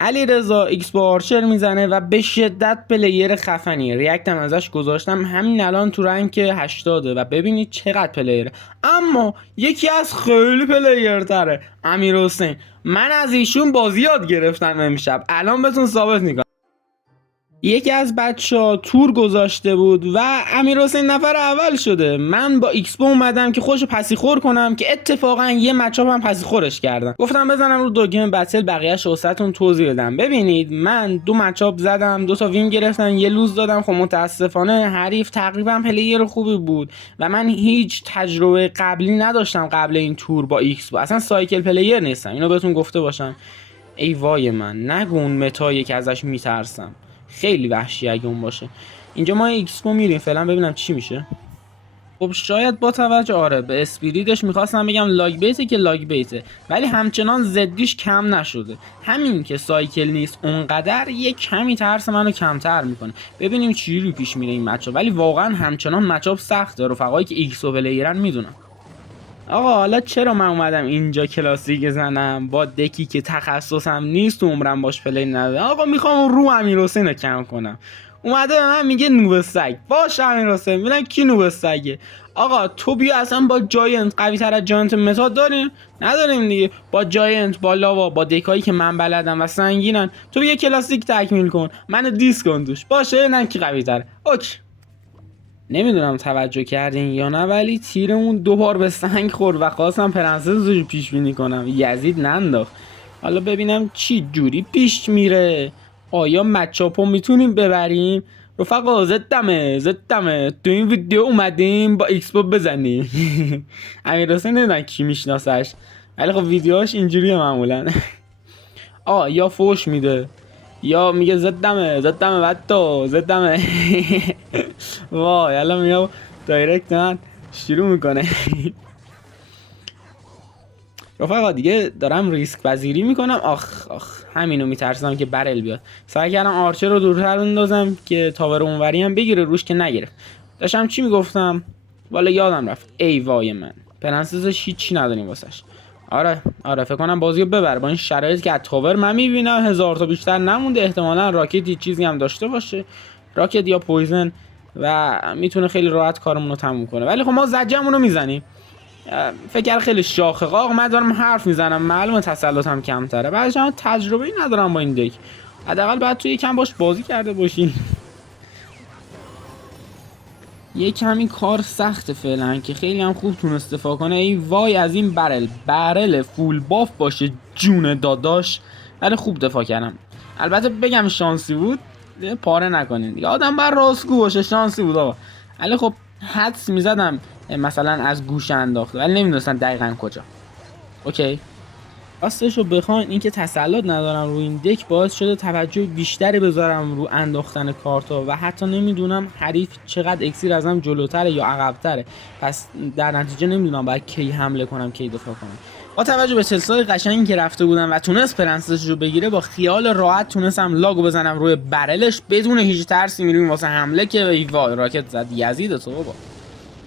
علیرضا ایکس با آرچر میزنه و به شدت پلیر خفنیه. ریاکتم ازش گذاشتم همین الان تو رنک 80 و ببینید چقدر پلیره. اما یکی از خیلی پلیر تره، امیرحسین. من از ایشون بازی یاد گرفتم امشب، الان بهتون ثابت میکنم. یکی از بچه‌ها تور گذاشته بود و امیرحسین نفر اول شده. من با ایکسپو اومدم که خوش پسی خور کنم که اتفاقا یه مچاپ هم پسی خورش کردم. گفتم بزنم رو دو گیم بتل بقیه‌اش واسهتون توضیح بدم. ببینید من دو مچاپ زدم، دو تا وین گرفتم، یه لوز دادم. خب متاسفانه حریف تقریبا پلیر خوبی بود و من هیچ تجربه قبلی نداشتم قبل این تور با ایکسپو. اصلا سایکل پلیر نیستم، اینو بهتون گفته باشم. ای وای من، نگو اون متایی که ازش میترسم، خیلی وحشی اگه اون باشه. اینجا ما ایکسپو میریم فعلا ببینم چی میشه. خب شاید با توجه به اسپیریتش میخواستم بگم لاگ بیته که لاگ بیته، ولی همچنان زدیش کم نشده. همین که سایکل نیست اونقدر یه کمی ترس منو کمتر میکنه. ببینیم چی رو پیش میره این مچاپ، ولی واقعا همچنان مچاپ سخته. رفقایی که ایکسپو پلیرن میدونن. آقا حالا چرا من اومدم اینجا کلاسیک زنم با دکی که تخصصم نیست و عمرم باش پلی نداره؟ آقا میخوام رو امیرحسین رو کم کنم. اومده به من میگه نوب سگ. باشه امیرحسین، ببینم کی نوب سگه. آقا تو بیا اصلا با جاینت، قوی تر از جاینت متا داریم؟ نداریم دیگه. با جاینت، با لاوا، با دکایی که من بلدم و سنگینن، تو بیا کلاسیک تکمیل کن، من دیس کن دوش. باشه نه کی قوی تره. اوکی. نمیدونم توجه کردین یا نه، ولی تیرمون دو بار به سنگ خورد و خواستم پرنسس رو پیش بینی کنم، یزید ننداخت. حالا ببینم چی جوری پیش میره. آیا مچاپو میتونیم ببریم؟ رفقا زدمه تو این ویدیو اومدیم با ایکسپو بزنیم. امیرحسین نمیدونم کی میشناسش، ولی خب ویدیوهاش اینجوریه معمولا. یا فوش میده یا میگه زدمه بدو زدمه. وای الان میام دایرکت من شروع میکنه. رفقا دیگه دارم ریسک پذیری میکنم. آخ همینو میترسم که برل بیاد. سعی کردم آرچر رو دورتر بندازم که تاور اونوری هم بگیره روش، که نگرفت. داشتم چی میگفتم والا یادم رفت. ای وای من، پرنسسش هیچی نداریم واسش. آره فکر کنم بازیو ببره با این شرایطی که از تاور من میبینم. 1000 تا بیشتر نمونده. احتمالاً راکت یه چیزی هم داشته باشه، راکت یا پویزن، و میتونه خیلی راحت کارمون رو تموم کنه. ولی خب ما زجمون رو میزنیم. فکر خیلی شاخه قاق من دارم حرف میزنم، معلومه تسلطم کمتره، بعدش من تجربه ای ندارم با این دک. حداقل بعد تو یکم باش بازی کرده باشی. یه کمی کار سخته فعلا که خیلی هم خوب تون استفاده کنه. ای وای از این برل فول باف باشه جون داداش. ولی خوب دفاع کردم. البته بگم شانسی بود، پاره نکنین دیگه. آدم بر راستگو باشه، شانسی بود آقا. ولی خب حدس میزدم مثلا از گوش انداخته، ولی نمیدونستم دقیقاً کجا. اوکی. راستش رو بخواین این که تسلط ندارم روی این دک باعث شده توجه بیشتری بذارم رو انداختن کارتا و حتی نمیدونم حریف چقدر اکسیر ازم جلوتره یا عقبتره. پس در نتیجه نمیدونم باید کی حمله کنم کی دفاع کنم. با توجه به سلسله قشنگی که رفته بودم و تونست پرنسسش رو بگیره، با خیال راحت تونستم لاگو بزنم روی برلش بدون هیچ ترسی. میریم واسه حمله که وای راکت زد یزید تو بابا.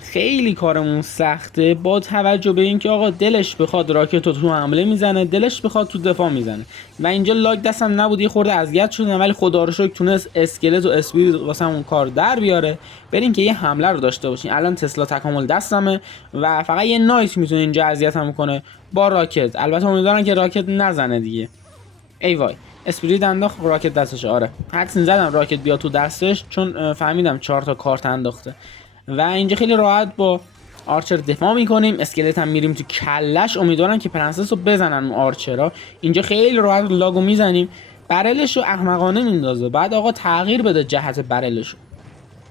خیلی کارمون سخته با توجه به اینکه آقا دلش بخواد راکت رو تو حمله میزنه، دلش بخواد تو دفاع میزنه، و اینجا لاگ دستم نبود، یه خورده اذیت شدم، ولی خدا رو شکر تونست اسکلت و اسپید واسه اون کار در بیاره. بریم که یه حمله رو داشته باشین. الان تسلا تکامل دستمه و فقط یه نایت میتونه اینجا اذیتم کنه با راکت. البته امیدوارم که راکت نزنه دیگه. ای وای اسپریت انداخت راکت دستش. آره حدس زدم راکت بیا تو دستش، چون فهمیدم 4 تا کارت انداخته. و اینجا خیلی راحت با آرچر دفاع میکنیم. اسکلت هم میریم تو کلش. امیدوارم که پرنسس رو بزنن آرچرها. اینجا خیلی راحت لاگو میزنیم. برلش رو احمقانه میندازه. بعد آقا تغییر بده جهت برلش رو.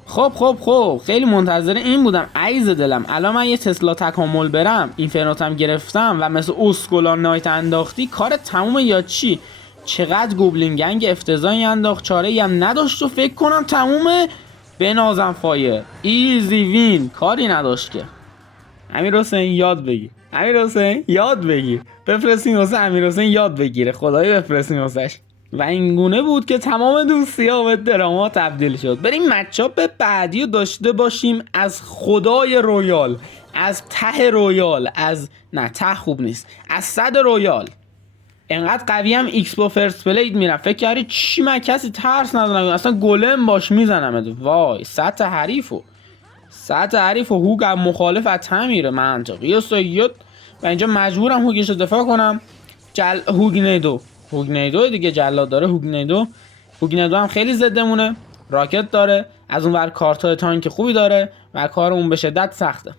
خب خیلی منتظر این بودم. عیز دلم الان من یه تسلا تکامل برم، اینفرنوتم گرفتم و مثل اسکولا نایت انداختی، کار تمومه یا چی؟ چقدر گوبلین گنگ افتضاحی انداخت، چاره‌ای هم نداشت و فکر کنم تمومه. بنازم فایر ایزی وین، کاری نداشت که. امیرحسین یاد بگیر بفرستین واسه امیرحسین یاد بگیره، خدایی بفرستین واسش. و این گونه بود که تمام دوستی‌ها به دراما تبدیل شد. بریم مچاپ بعدی رو داشته باشیم از خدای رویال، از ته رویال، از نه ته خوب نیست، از صد رویال. انقدر قوی هم ایکس با فرست پلید میرم. فکر کردی چی؟ من کسی ترس ندارم، اصلا گلم باش میزنم. وای سطح حریفو هوگ مخالف از میره منطقی و سید و اینجا مجبورم هوگش رو دفاع کنم. هوگ نیدو دیگه جلاد داره. هوگ نیدو هم خیلی ضدمونه، راکت داره، از اون ور کارتای تانک خوبی داره و کارمون به شدت سخته.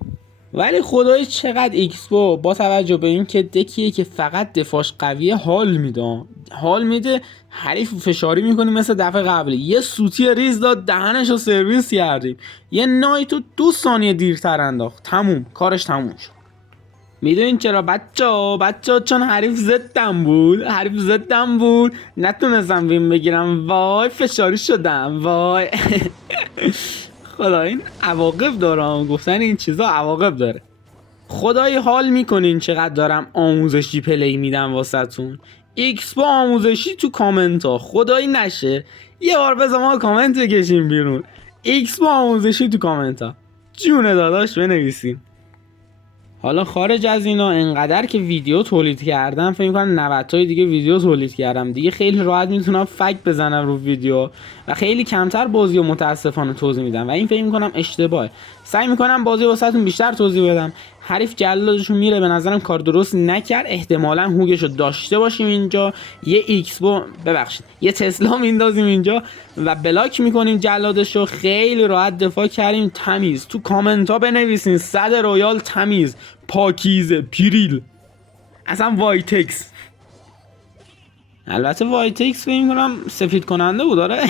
ولی خدایی چقدر ایکسپو با توجه به این که دکیه که فقط دفاعش قویه حال میده حریف فشاری میکنیم مثل دفعه قبلی. یه سوتی ریز داد دهنش رو سرویس کردیم، یه نایتو 2 ثانیه دیرتر انداخت، تموم کارش تموم شد. میدونین چرا بچه چون حریف زدم بود نتونستم وین بگیرم. وای فشاری شدم وای. خدا این عواقب داره، گفتن این چیزا عواقب داره. خدای حال میکنین چقدر دارم آموزشی پلی میدم واسهتون. ایکسپو آموزشی تو کامنت ها، خدایی نشه یه بار بذار ما کامنت بکشیم بیرون. ایکسپو آموزشی تو کامنت ها، جون داداش بنویسین. حالا خارج از اینا انقدر که ویدیو تولید کردم، فکر می‌کنم 90 تای دیگه ویدیو تولید کردم دیگه، خیلی راحت میتونم فک بزنم رو ویدیو و خیلی کمتر بازی رو متاسفانه توضیح میدم و این فکر می‌کنم اشتباهه. سعی می‌کنم بازی واسهتون بیشتر توضیح بدم. حریف جلادشو میره، به نظرم کار درست نکرد. احتمالاً هوگشو داشته باشیم اینجا، یه ایکسپو یه تسلا میندازیم اینجا و بلاک میکنیم جلادشو. خیلی راحت دفاع کردیم. تمیز تو کامنت ها بنویسین 100 رویال تمیز پاکیزه پیریل، اصلا وایتکس. البته وایتکس فکر می‌کنم سفید کننده بود داره.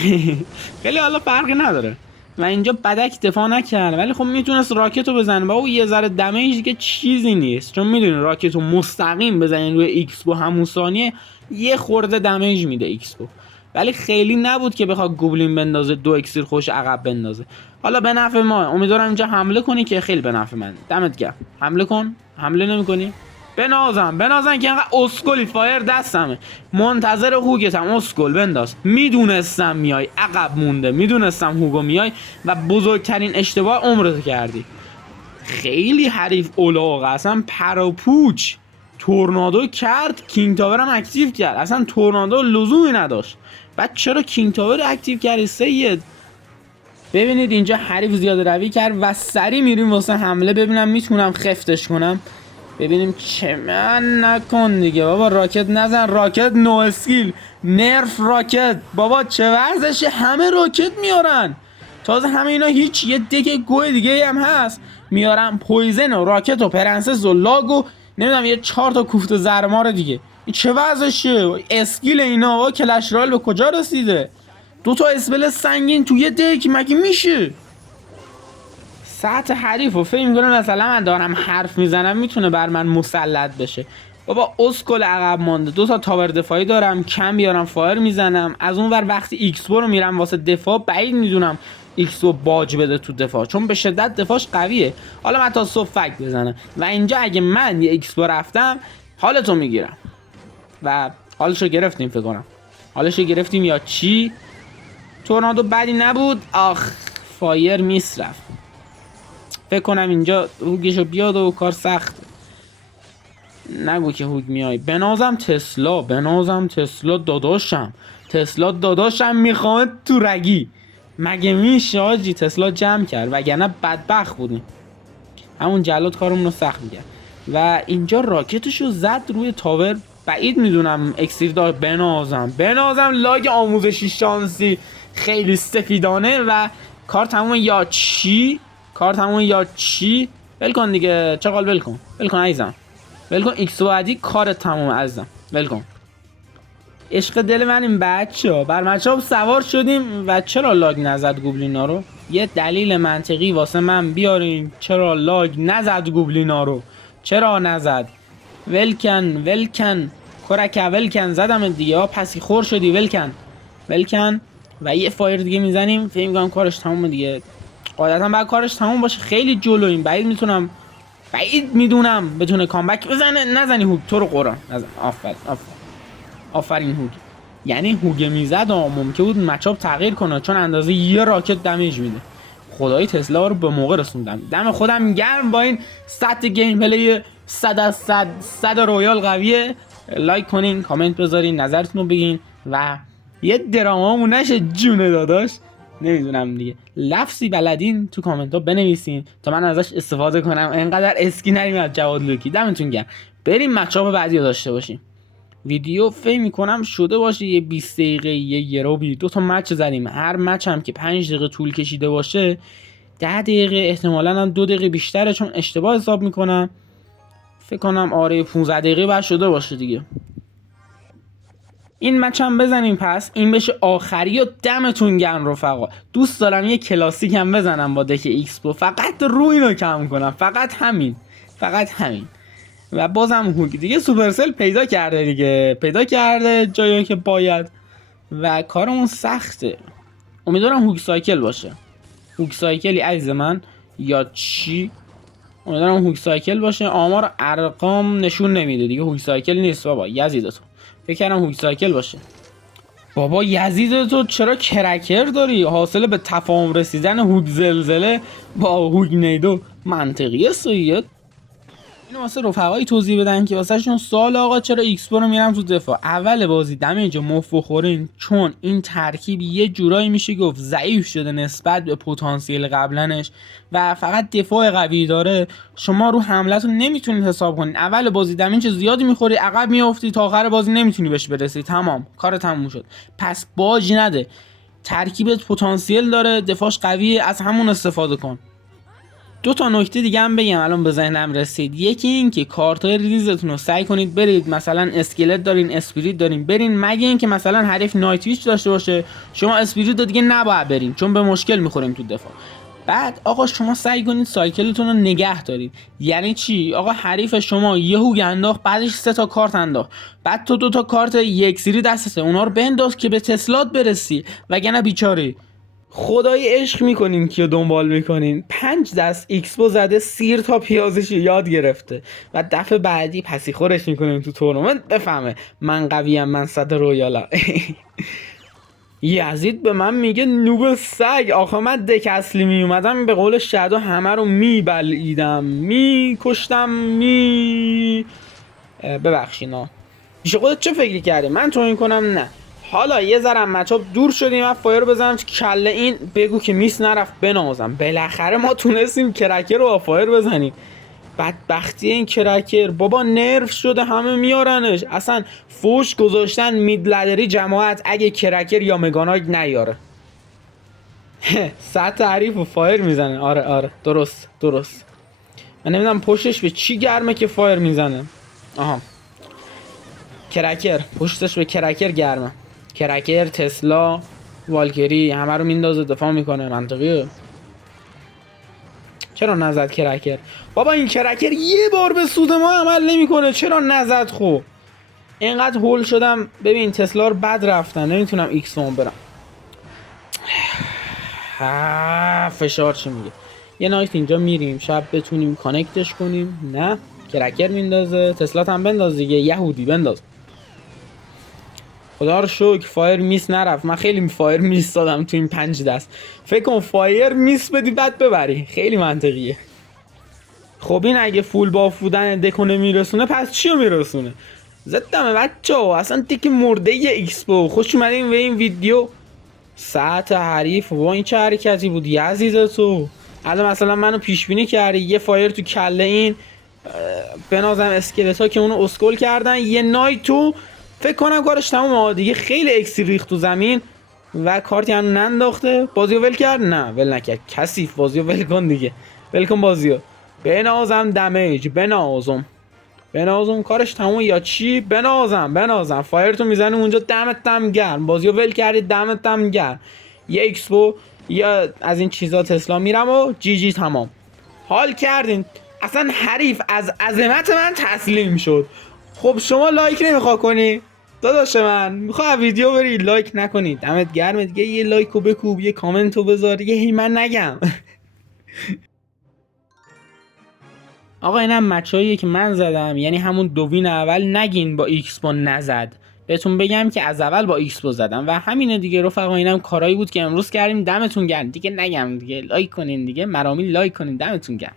خیلی حالا فرقی نداره. و اینجا بدک دفاع نکرد ولی خب میتونست راکت رو بزنه با او یه ذره دمیج دیگه چیزی نیست، چون میدونی راکت رو مستقیم بزنین روی ایکسپو همون ثانیه یه خورده دمیج میده ایکسپو، ولی خیلی نبود که بخواد گوبلین بندازه 2 اکسیر خوش عقب بندازه. حالا به نفع ما، امیدوارم اینجا حمله کنی که خیلی به نفع من. دمت گرم. حمله کن. حمله نمی‌کنی؟ بنازن که انقدر اسکلی فایر دستمه، منتظر هوگتم. اسکل بنداز. میدونستم میای، عقب مونده، میدونستم هوگو میای و بزرگترین اشتباه عمرت کردی. خیلی حریف اولاغ، اصلا پراپوچ تورنادو کرد، کینگ تاور هم اکتیو کرد. اصلا تورنادو لزومی نداشت. بعد چرا کینگ تاور اکتیو کردی سید؟ ببینید اینجا حریف زیاده روی کرد و سری میریم واسه حمله. ببینم میتونم خفتش کنم. ببینیم چه من نکن دیگه بابا، راکت نزن. راکت نو اسکیل، نرف راکت بابا، چه وضعشه؟ همه راکت میارن، تازه همه اینا هیچ. یه دک گوه دیگه هم هست میارن، پویزن و راکت و پرنسس و لاگ و نمیدونم یه 4 تا کوفت زرمار دیگه. این چه وضعشه؟ اسکیل اینا و کلش رایل به کجا رسیده؟ 2 تا اسپل سنگین توی یه دک مگه میشه؟ سطح حریف و فکر میکنه مثلا من دارم حرف میزنم میتونه بر من مسلط بشه. بابا اسکل عقب مانده. 2 تا تاور دفاعی دارم، کم بیارم فایر میزنم. از اون ور وقتی ایکسپو رو میرم واسه دفاع، بعید میدونم ایکسپو باج بده تو دفاع چون به شدت دفاعش قویه. حالا من تا صبح فک بزنم و اینجا اگه من یه ایکسپو رفتم حالتو میگیرم و حالشو گرفتیم. فکر کنم حالشو گرفتیم یا چی؟ تورنادو بدی نبود. آخ فایر میسرفت. فکر کنم اینجا هوگشو بیاد و کار سخت. نگو که هوگ میای. بنازم تسلا داداشم میخواد تو رگی. مگه میشه آجی؟ تسلا جمع کرد وگرنه بدبخت بودیم. همون جلاد کارمون رو سخت میکرد و اینجا راکتشو زد روی تاور. بعید میدونم اکسیر دار. بنازم لاگ آموزشی شانسی خیلی سفیدانه و کار تموم یا چی؟ ول کن دیگه چقال. ول کن عزیزم، ول کن. ایکس بعدی کار تموم عزیزم، ول کن. عشق دل من این بچه‌ها. بر مچاب سوار شدیم و چرا لاگ نزد گوبلینا رو؟ یه دلیل منطقی واسه من بیارین چرا لاگ نزد گوبلینا رو؟ چرا نزد؟ ولکن کرکه ولکن زدم دیگه. پسی خور شدی. ولکن و یه فایر دیگه میزنیم. فکر می‌کنم کارش تمومه دیگه. قاعدتا بعد کارش تموم باشه. خیلی جلویم. بعید میدونم بتونه کامبک بزنه. نزنی هوگ، تو رو قرآن نزن. آفرین هوگ. یعنی هوگ میزد ممکن بود مچاپ تغییر کنه چون اندازه یه راکت دمیج میده. خدای تسلا رو به موقع رسوندم. دم خودم گرم با این سطح گیم پلی 100 رویال قویه. لایک کنین، کامنت بذارین، نظرتون رو بگین و یه درامامون نشه جونه داداش. نمیدونم دیگه، لفظی بلدین تو کامنت ها بنویسین تا من ازش استفاده کنم، انقدر اسکی نریم از جواد لوکی. دمتون گرم. بریم مچاپ بعدی رو داشته باشیم. ویدیو فکر میکنم شده باشه یه 20 دقیقه یه روبی 2 تا مچ زدیم. هر مچ هم که 5 دقیقه طول کشیده باشه 10 دقیقه، احتمالاً هم 2 دقیقه بیشتره چون اشتباه حساب میکنم. فکر کنم آره 15 دقیقه بعد شده باشه دیگه. این مچ هم بزنیم پس این بشه آخری و دمتون گرم رفقا. دوست دارم یه کلاسیک هم بزنم با دک ایکسپو، فقط رو اینو کم کنم، فقط همین. و بازم هوک دیگه سوپرسل پیدا کرده جایی که باید و کارمون سخته. امیدوارم هوک سایکل باشه. هوک سایکلی عزیز من یا چی؟ امیدوارم هوک سایکل باشه. آمار ارقام نشون نمیده دیگه، هوک سایکل نیست بابا. یزیدتو فکر کردم هوک سایکل باشه. بابا یزیدتو چرا کرکر داری؟ حاصل به تفاهم رسیدن هوک زلزله با هوک نیدو. منطقیه سویت. اینو واسه رفقایی توضیح بدن که واسه شون سوال آقا چرا ایکسپو رو میرم تو دفاع. اول بازی دمیج مف بخورین چون این ترکیب یه جورایی میشه گفت ضعیف شده نسبت به پتانسیل قبلنش و فقط دفاع قوی داره. شما رو حملتون نمیتونید حساب کنین. اول بازی دمیج زیادی میخوری، عقب میافتی، تا آخر بازی نمیتونی بهش برسی. تمام کار تموم شد. پس باج نده. ترکیبت پتانسیل داره، دفاعش قویه، از همون استفاده کن. 2 تا نکته دیگه هم بگم الان به ذهنم رسید. یکی این که کارتای ریزتون رو سعی کنید برید، مثلا اسکلت دارین، اسپریت دارین، برین مگه اینکه مثلا حریف نایت ویچ داشته باشه شما اسپریت دیگه نباید برین چون به مشکل میخوریم تو دفاع. بعد آقا شما سعی کنید سایکلتون رو نگه دارید. یعنی چی؟ آقا حریف شما یهو انداخت، بعدش 3 تا کارت انداخت، بعد تو 2 تا کارت یک سری دستته، اونا رو بنداز که به تسلات برسی، وگرنه بیچاره. خدای عشق میکنین کیو دنبال میکنین. 5 دست ایکسپو زده، سیر تا پیازش یاد گرفته و دفعه بعدی پسی خورش میکنین تو تورنمنت بفهمه من قویم، من صد رویالا. یزید به من میگه نوب سگ. آخه من دک اصلی میومدم به قول شادو همه رو میبلیدم، میکشتم، ببخشینا. پیش خودت چه فکری کردی؟ من تو این کنم نه. حالا یه ذره مچاپ دور شدیم و فایر رو بزنم کله این بگو که میس نرفت بنازم. بالاخره ما تونستیم کرکر رو با فایر بزنیم. بدبختی این کرکر بابا نرف شده، همه میارنش. اصلا فوش گذاشتن میدلدری جماعت اگه کرکر یا مگاناگ نیاره. سطح تعریف و فایر میزنه. آره درست. من نمیدونم پشتش به چی گرمه که فایر میزنه. آها کرکر پشتش به کرکر گرمه. کرکر، تسلا، والکری همه رو میندازه دفاع میکنه. منطقیه. چرا نزد کرکر؟ بابا این کرکر یه بار به سود ما عمل نمیکنه، چرا نزد؟ خب اینقدر هول شدم. ببین تسلا رو بد رفتن، نمیتونم ایکس فون برم. فشار چی میگه؟ یه نایت اینجا میریم شب بتونیم کانکتش کنیم. نه کرکر میندازه. تسلا هم بنداز دیگه، یهودی بنداز. خدا رو شکر فایر میس نرفت. من خیلی فایر میس دادم تو این 5 دست. فکر کن فایر میس بدی بعد ببری، خیلی منطقیه. خب این اگه فول باف بودن دکو نمیرسونه پس چیو میرسونه؟ زدم بچه‌ها اصلا تیک مرده ایکسپو. خوش اومدین به این ویدیو. ساعت حریف و این چه حرکتی بود یزیدتو؟ الان مثلا منو پیش بینی کردی یه فایر تو کله این بنازم اسکلت ها که اونو اسکول کردن، یه نایتو فکر کنم کارش تمومه دیگه. خیلی اکسی ریخت تو زمین و کارتی هم ننداخته. بازیو ول کرد؟ نه ول نکرد. کثیف. بازیو ول کن دیگه، ول کن بازیو. بنازم دمیج، بنازم کارش تمومه یا چی؟ بنازم فایر تو میزنی اونجا. دمت دم گرم. بازیو ول کردی، دمت دم گرم. یه ایکسپو یا از این چیزا تسلا میرم و جی تمام. حال کردین. اصلا حریف از عظمت من تسلیم شد. خب شما لایک نمیخوا کنی؟ داداش من میخواه ویدیو بری لایک نکنی. دمت گرم دیگه. یه لایکو بکوب، یه کامنتو بذار دیگه. هی من نگم. آقا اینم مچاییه که من زدم، یعنی همون دوین اول. نگین با ایکسپو نزد، بهتون بگم که از اول با ایکسپو زدم و همینه دیگه رفقا. اینم کارایی بود که امروز کردیم. دمتون گرم دیگه. نگم دیگه. لایک کنین دیگه، مرامی لایک کنین. دمتون گرم.